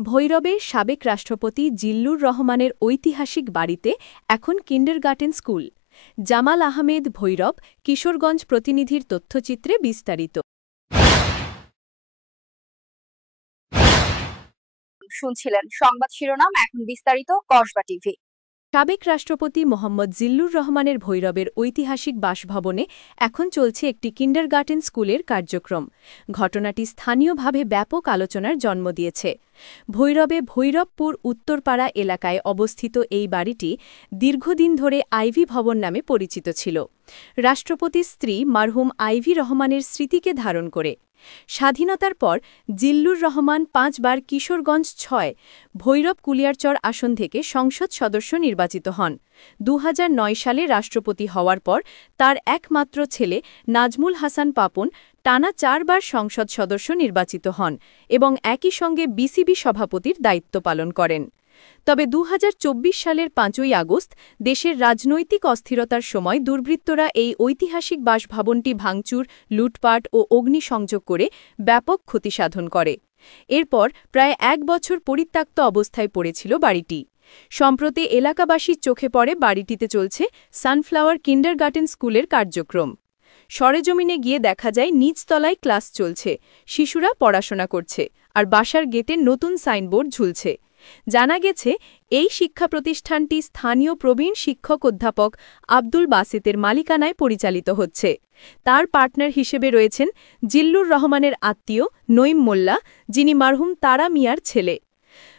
ভৈরবের সাবেক রাষ্ট্রপতি জিল্লুর রহমানের ঐতিহাসিক বাড়িতে এখন কিন্ডারগার্টেন স্কুল। জামাল আহমেদ, ভৈরব, কিশোরগঞ্জ প্রতিনিধির তথ্যচিত্রে বিস্তারিত। শুনছিলেন সংবাদ শিরোনাম, এখন বিস্তারিত। কসবা টিভি। সাবেক রাষ্ট্রপতি মোহাম্মদ জিল্লুর রহমানের ভৈরবের ঐতিহাসিক বাসভবনে এখন চলছে একটি কিন্ডারগার্টেন স্কুলের কার্যক্রম। ঘটনাটি স্থানীয়ভাবে ব্যাপক আলোচনার জন্ম দিয়েছে। ভৈরবে ভৈরবপুর উত্তরপাড়া এলাকায় অবস্থিত এই বাড়িটি দীর্ঘদিন ধরে আইভি ভবন নামে পরিচিত ছিল। রাষ্ট্রপতির স্ত্রী মারহুম আইভি রহমানের স্মৃতিকে ধারণ করে স্বাধীনতার পর জিল্লুর রহমান 5 বার কিশোরগঞ্জ 6 ভৈরব কুলিয়ারচর আসন থেকে সংসদ সদস্য নির্বাচিত হন। 2009 সালে রাষ্ট্রপতি হওয়ার পর তার একমাত্র ছেলে নাজমুল হাসান পাপন টানা 4 বার সংসদ সদস্য নির্বাচিত হন এবং একই সঙ্গে বিসিবি সভাপতির দায়িত্ব পালন করেন। তবে 2024 সালের 5ই আগস্ট দেশের রাজনৈতিক অস্থিরতার সময় দুর্বৃত্তরা এই ঐতিহাসিক বাসভবনটি ভাঙচুর, লুটপাট ও অগ্নিসংযোগ করে ব্যাপক ক্ষতিসাধন করে। এরপর প্রায় 1 বছর পরিত্যক্ত অবস্থায় পড়েছিল বাড়িটি। সম্প্রতি এলাকাবাসীর চোখে পড়ে বাড়িটিতে চলছে সানফ্লাওয়ার কিন্ডারগার্টেন স্কুলের কার্যক্রম। সরেজমিনে গিয়ে দেখা যায় নিচতলায় ক্লাস চলছে, শিশুরা পড়াশোনা করছে, আর বাসার গেটে নতুন সাইনবোর্ড ঝুলছে। জানা গেছে এই শিক্ষা প্রতিষ্ঠানটি স্থানীয় প্রবীণ শিক্ষক অধ্যাপক আব্দুল বাসেতের মালিকানায় পরিচালিত হচ্ছে। তার পার্টনার হিসেবে রয়েছেন জিল্লুর রহমানের আত্মীয় নঈম মোল্লা, যিনি মারহুম তারা মিয়ার ছেলে।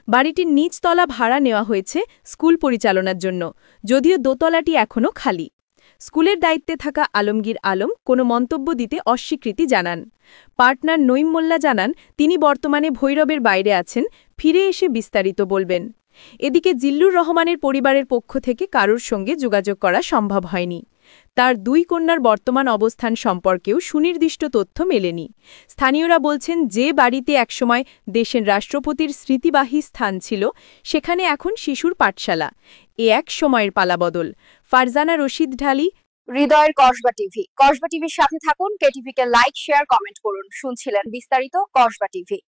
বাড়িটির নিচতলা ভাড়া নেওয়া হয়েছে স্কুল পরিচালনার জন্য, যদিও দোতলাটি এখনও খালি। স্কুলের দায়িত্বে থাকা আলমগীর আলম কোনো মন্তব্য দিতে অস্বীকৃতি জানান। পার্টনার নঈম মোল্লা জানান তিনি বর্তমানে ভৈরবের বাইরে আছেন, ফিরে এসে বিস্তারিত বলবেন। এদিকে জিল্লুর রহমানের পরিবারের পক্ষ থেকে কারোর সঙ্গে যোগাযোগ করা সম্ভব হয়নি। তার 2 কন্যার বর্তমান অবস্থান সম্পর্কেও সুনির্দিষ্ট তথ্য মেলেনি। স্থানীয়রা বলছেন যে বাড়িতে একসময় দেশের রাষ্ট্রপতির স্মৃতিবাহী স্থান ছিল, সেখানে এখন শিশুর পাঠশালা। এ এক সময়ের পালাবদল। ফারজানা রশিদ ঢালি, হৃদয়ের কসবা টিভি। কসবা টিভির সাথে থাকুন, কেটিভিকে লাইক, শেয়ার, কমেন্ট করুন। শুনছিলেন বিস্তারিত। কসবা টিভি।